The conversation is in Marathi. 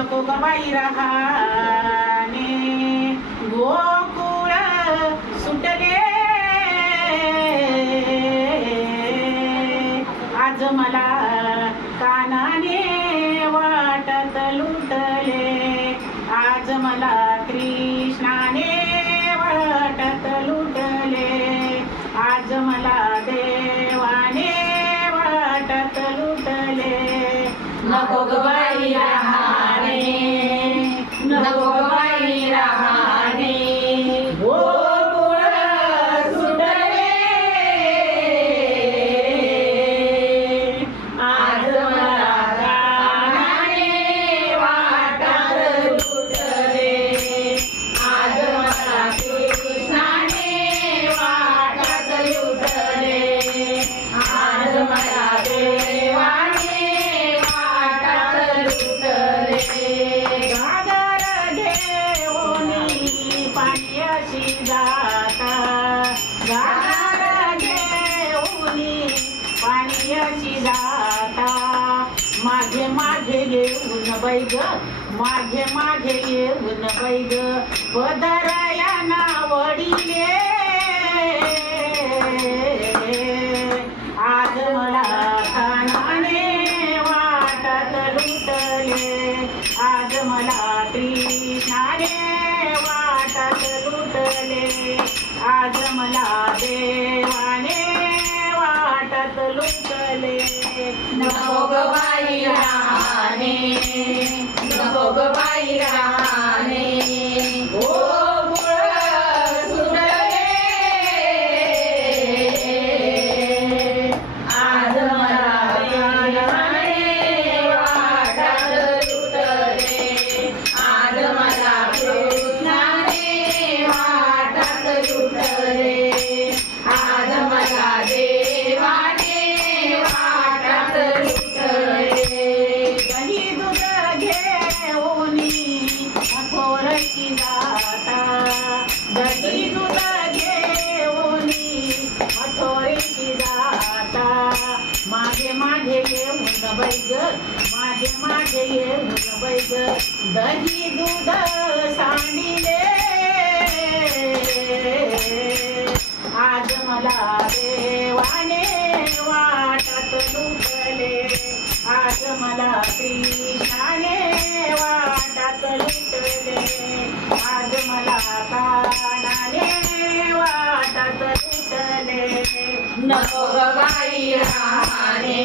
नको ग बाई रहाणे गोकुळ सुटले आज मला कानाने वाटत लुटले आज मला कृष्णाने वाटत लुटले आज मला देवाने वाटत लुटले नको ग बाई रहाणे नको ग बाई रहाणे गोकुळ सुटले आज मला कानाने वाटत लुटले आज मला कृष्णाने वाटत लुटले आज मला देवाने वाटत लुटले घागर घेऊनी पाण्याशी जाता घागर घेऊनी पाण्याशी जाता माझे माझे येऊन बैग माझे माझे येऊन बैग पदरायाना वडिले आज मला कानाने वाटत लुटले आज मला कृष्णाने वाटत लुटले आज मला देवाने वाटत लुटले नको ग बाई रहाणे नको ग बाई रहाणे गोकुळ सुटले आज मला देवाने वाटत लुटले आज मला कृष्णाने वाटत लुटले आज मला देवाने वाटत लुटले दही दूध घेऊनी थोरशी जाता दही दूध घेऊनी थोरीशी जाता माझे माझे येऊन बैग माझे माझे येऊन बैग दही दूध सांडिले आज मला देवाने वाटत लुटले आज मला कृष्णाने वाटत लुटले आज मला कानाने वाटत लुटले नको ग बाई रहाणे